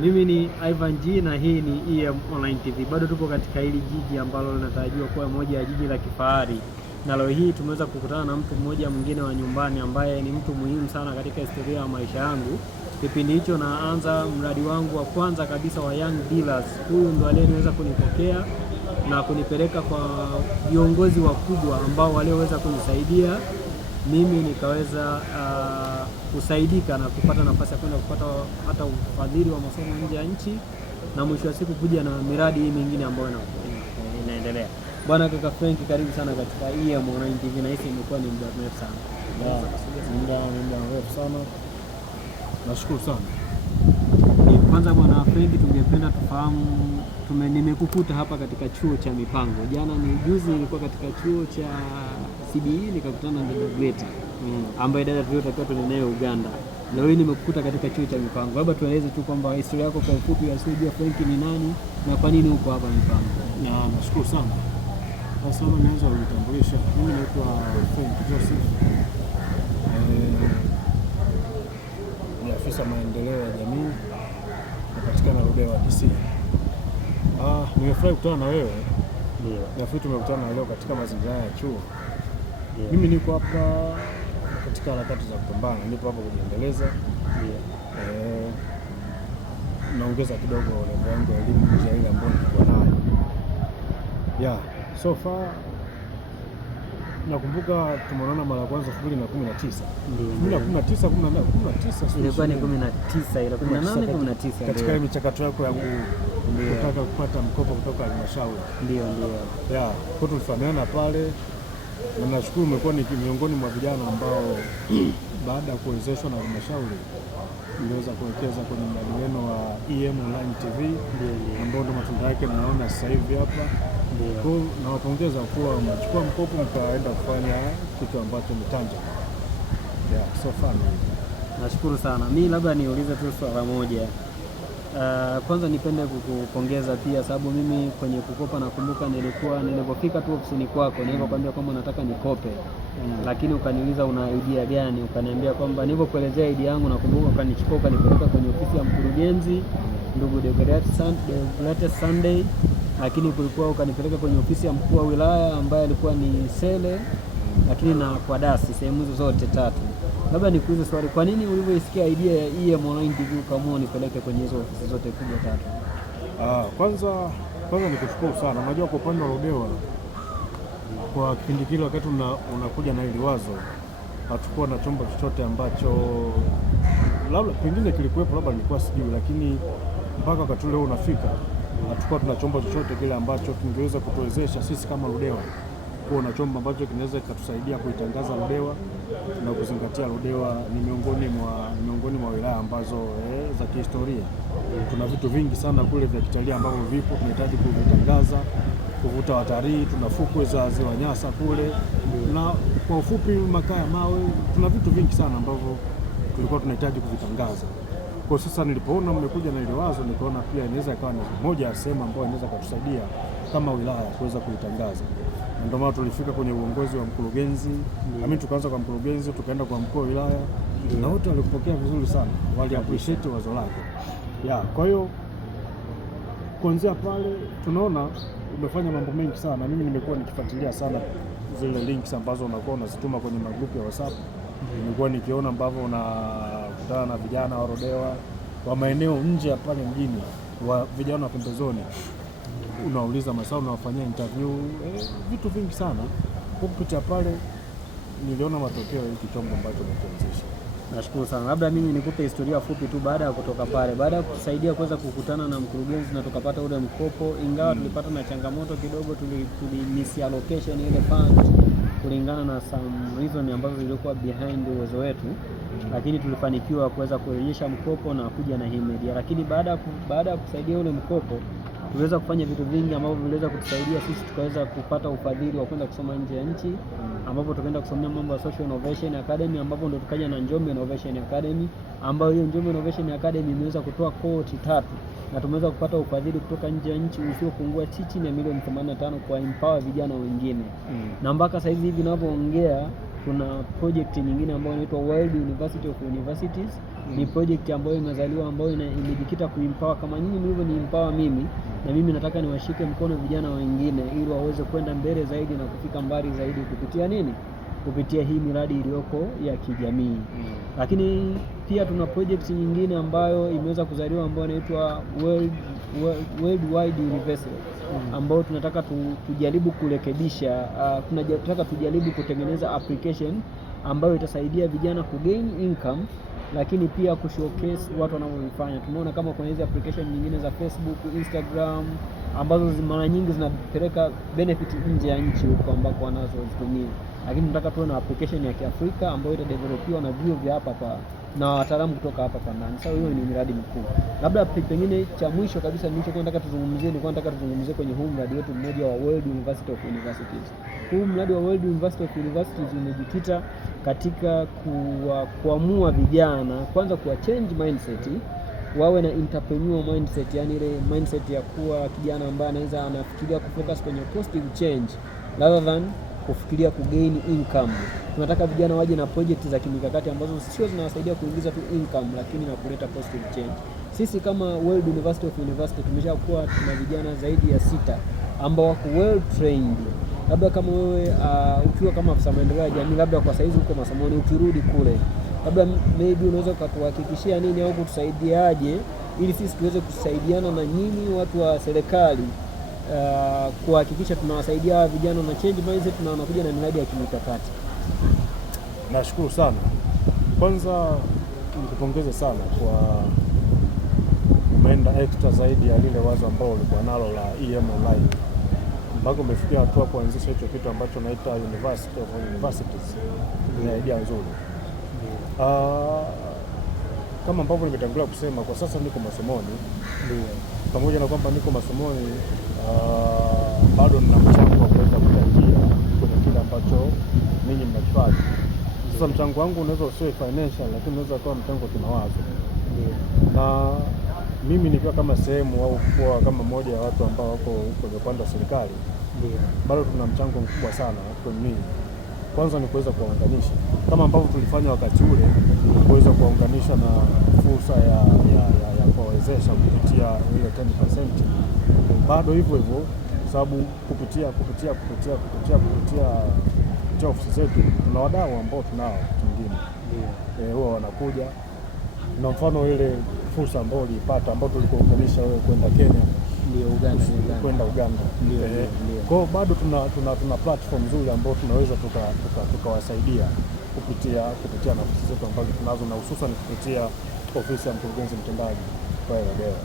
Mimi ni Ivan G na hii ni EM Online TV. Bado tupo katika hili jiji ambalo linatarajiwa kuwa moja ya jiji la kifahari, na leo hii tumeweza kukutana na mtu mmoja mwingine wa nyumbani ambaye ni mtu muhimu sana katika historia ya maisha yangu. Kipindi hicho naanza mradi wangu wa kwanza kabisa wa Young Dealers. Huyu ndo aliyeweza kunipokea na kunipeleka kwa viongozi wakubwa ambao walioweza kunisaidia mimi nikaweza kusaidika na kupata nafasi ya kwenda kupata hata ufadhili wa masomo nje ya nchi, na mwisho wa siku kuja na miradi hii mingine ambayo inaendelea. Bwana kaka Frank, karibu sana katika EM Online TV, na hisi imekuwa ni muda mrefu sana. Muda mrefu sana. Nashukuru sana. Kwanza bwana Frank, tungependa tufahamu, nimekukuta hapa katika chuo cha mipango. Juzi nilikuwa katika chuo cha CBE nikakutana na dada Greta ambaye dada tuliotakiwa tuende naye Uganda. Leo hii nimekukuta katika chuo cha mipango. Labda tueleze tu kwamba historia yako kwa ufupi, asijue Frank ni nani na kwa nini uko hapa mipango. Nashukuru sana. Sasa naweza kujitambulisha. Mimi naitwa Frank Joseph. Ni afisa maendeleo ya jamii napatikana Ludewa DC. Nimefurahi kukutana na wewe. Ndio. Nafikiri tumekutana leo katika mazingira ya chuo. Mimi niko hapa katika harakati za kupambana, nipo hapa kujiendeleza. Naongeza kidogo level yangu ya elimu nje ya ile ambayo nilikuwa nayo. So far nakumbuka tumeonana mara ya kwanza 2019. Ndio. 2019 ilikuwa ni 19 ila 18 19 katika ile michakato yako ya kutaka kupata mkopo kutoka halmashauri. Ndio. Kwa tulifahamiana pale, na nashukuru umekuwa ni miongoni mwa vijana ambao baada ya kuwezeshwa na halmashauri niliweza kuwekeza kwenye mradi wenu wa EM Online TV ambao ndo matunda yake naona sasa hivi hapa. Kwa nawapongeza kuwa mchukua mkopo mkaenda kufanya kitu ambacho ni tangible. So far. Nashukuru sana. Mimi labda niulize tu swala moja. Kwanza nipende kukupongeza pia, sababu mimi kwenye kukopa nakumbuka nilipofika tu ofisini kwako nilipokuambia kwamba nataka nikope, lakini ukaniuliza una idea gani, ukaniambia kwamba nilipokuelezea idea yangu nakumbuka ukanichukua ukanipeleka kwenye ofisi ya mkurugenzi ndugu Deogratias Sunday, lakini kulikuwa ukanipeleka kwenye ofisi ya mkuu wa wilaya ambaye alikuwa ni Sele, lakini na kwa dasi sehemu hizo zote tatu. Labda nikuulize swali, kwa nini ulivyoisikia idea ya EM Online TV ukaamua nipeleke kwenye hizo ofisi zote kubwa tatu? Kwanza nikushukuru sana. Unajua kwa upande wa Ludewa kwa kipindi kile wakati unakuja na hili wazo, hatukuwa na chombo chochote ambacho labda pengine kilikuwepo, labda nilikuwa sijui, lakini mpaka wakati leo unafika hatukuwa tuna chombo chochote kile ambacho kingeweza kutuwezesha sisi kama Ludewa kuwa na chombo ambacho kinaweza kutusaidia kuitangaza Ludewa na kuzingatia Ludewa ni miongoni mwa wilaya ambazo za kihistoria. Tuna vitu vingi sana kule vya kitalii ambavyo vipo, tunahitaji kuvitangaza, kuvuta watalii. Tuna fukwe za Ziwa Nyasa kule, na kwa ufupi makaa ya mawe. Tuna vitu vingi sana ambavyo tulikuwa tunahitaji kuvitangaza. Kwa sasa nilipoona mmekuja na ile wazo, nikaona pia inaweza ikawa ni moja ya sehemu ambayo inaweza kutusaidia kama wilaya kuweza kuitangaza. Ndio maana tulifika kwenye uongozi wa mkurugenzi. Tukaanza kwa mkurugenzi, tukaenda kwa mkuu wa wilaya, na wote walikupokea vizuri sana, wali appreciate wazo lako. Kwa hiyo kuanzia pale tunaona umefanya mambo mengi sana. Mimi nimekuwa nikifuatilia sana zile links ambazo unakuwa unazituma kwenye magrupu ya WhatsApp. Nimekuwa nikiona ambavyo unakutana na vijana wa Ludewa wa maeneo nje ya pale mjini, wa vijana wa pembezoni, unauliza maswali, unawafanyia interview, vitu vingi sana. Kupitia pale niliona matokeo ya hiki chombo ambacho tumeanzisha. Nashukuru sana. Labda mimi nikupe historia fupi tu. Baada ya kutoka pale, baada ya kutusaidia kuweza kukutana na mkurugenzi na tukapata ule mkopo, ingawa tulipata na changamoto kidogo, miss allocation ile fund kulingana na some reason ambazo zilikuwa behind uwezo wetu, lakini tulifanikiwa kuweza kurejesha mkopo na kuja na hii media. Lakini baada ya kusaidia ule mkopo tuliweza kufanya vitu vingi ambavyo viliweza kutusaidia sisi tukaweza kupata ufadhili wa kwenda kusoma nje ya nchi, ambapo tukaenda kusomea mambo ya Social Innovation Academy, ambapo ndo tukaja na Njombe Innovation Academy, ambayo hiyo Njombe Innovation Academy imeweza kutoa cohort 3 na tumeweza kupata ufadhili kutoka nje ya nchi usiopungua chini ya milioni 85 kwa empower vijana wengine. Na mpaka sasa hivi ninavyoongea kuna project nyingine ambayo inaitwa World University of Universities Ni project ambayo imezaliwa, ambayo imejikita kuempower kama nyinyi mlivyo ni empower mimi, na mimi nataka niwashike mkono vijana wengine ili waweze kwenda mbele zaidi na kufika mbali zaidi kupitia nini? Kupitia hii miradi iliyoko ya kijamii. Lakini pia tuna project nyingine ambayo imeweza kuzaliwa ambayo inaitwa Worldwide University, ambayo tunataka tujaribu kurekebisha, tunataka tujaribu kutengeneza application ambayo itasaidia vijana kugain income, lakini pia kushowcase watu wanavyofanya. Tumeona kama kuna hizo application nyingine za Facebook, Instagram ambazo mara nyingi zinapeleka benefit nje ya nchi huko ambako wanazozitumia, lakini tunataka tuwe na application ya Kiafrika ambayo itadevelopiwa na vyuo vya hapa na wataalamu kutoka hapa ndani. Sasa hiyo ni miradi mkubwa. Labda pengine cha mwisho kabisa nataka tuzungumzie kwenye huu mradi wetu mmoja wa World University of Universities. Huu mradi wa World University of Universities umejikita katika kuamua vijana kwanza kuwa change mindset, wawe na entrepreneur mindset, yani ile mindset ya kuwa kijana ambaye anaweza anafikiria kufocus kwenye positive change rather than kufikiria kugain income. Tunataka vijana waje na project za kimikakati ambazo sio zinawasaidia kuingiza tu income, lakini na kuleta positive change. Sisi kama World University of University tumeshakuwa tuna vijana zaidi ya 6 ambao wako well trained. Labda kama wewe ukiwa kama afisa maendeleo ya jamii, labda kwa saizi uko masomoni, ukirudi kule labda maybe unaweza kutuhakikishia nini au kutusaidiaje ili sisi tuweze kusaidiana na nyinyi watu wa serikali kuhakikisha tunawasaidia vijana na change mindset na wanakuja na miradi ya kimikakati. Nashukuru sana. Kwanza nikupongeze sana kwa umeenda extra zaidi ya lile wazo ambalo ulikuwa nalo la EM Online, mpaka umefikia hatua kuanzisha hicho kitu ambacho naita University of Universities. Ni idea nzuri. Kama ambavyo nimetangulia kusema, kwa sasa niko masomoni. Pamoja na kwamba niko masomoni, bado nina mchango wa kuweza kuchangia kwenye kile ambacho ninyi mnakifanya. Sasa mchango wangu unaweza usiwe financial, lakini unaweza kuwa mchango wa kimawazo. Na mimi nikiwa kama sehemu au kwa kama moja ya watu ambao wako kwenye upande wa serikali, bado tuna mchango mkubwa sana kwa mimi. Kwanza ni kuweza kuwaunganisha kama ambavyo tulifanya wakati ule, kuweza kuwaunganisha na fursa ya kuwawezesha kupitia ile 10%. Bado hivyo hivyo, sababu kupitia ofisi zetu tuna wadau ambao tunao wengine huwa wanakuja, na mfano ile fursa ambayo ulipata ambao tulikuunganisha wewe kwenda Kenya, kwenda Uganda. Kwa hiyo bado tuna platform nzuri ambayo tunaweza tukawasaidia kupitia nafasi zetu ambazo tunazo, na hususan kupitia ofisi ya mkurugenzi mtendaji kwa Eladewa.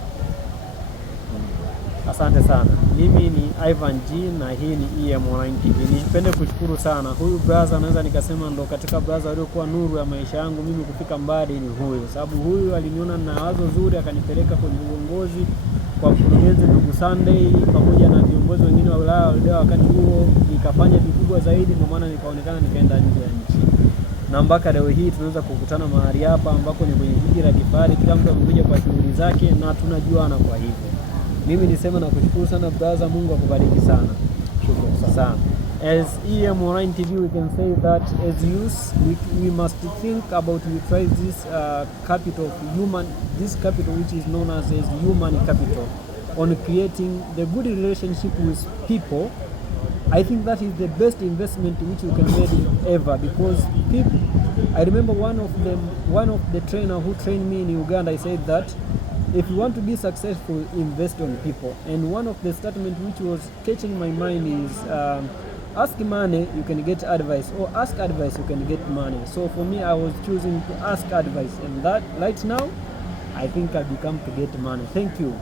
Asante sana. Mimi ni Ivan G na hii ni EM Online TV. Nipende kushukuru sana. Huyu brother naweza nikasema ndo katika brother waliokuwa nuru ya maisha yangu mimi kufika mbali ni huyu. Sababu huyu aliniona na wazo zuri akanipeleka kwenye uongozi kwa mkurugenzi ndugu Sunday pamoja na viongozi wengine wa wilaya Eladewa. Wakati huo nikafanya vikubwa zaidi, kwa maana nikaonekana nikaenda nje ya nchi. Na mpaka leo hii tunaweza kukutana mahali hapa ambako ni kwenye jiji la kifahari, kila mtu amekuja kwa shughuli zake na tunajuana. Kwa hivyo mimi nisema na kushukuru sana brother, Mungu akubariki sana. Shukrani sana. As EM Online TV, we can say that as youth we must think about utilize this capital of human, this capital which is known as human capital, on creating the good relationship with people. I think that is the best investment which you can make ever, because people, I remember one of the trainer who trained me in Uganda, I said that if you want to be successful, invest on people. And one of the statements which was catching my mind is ask money, you can get advice, or ask advice, you can get money. So for me, I was choosing to ask advice, and that right now I think I've become to get money. Thank you.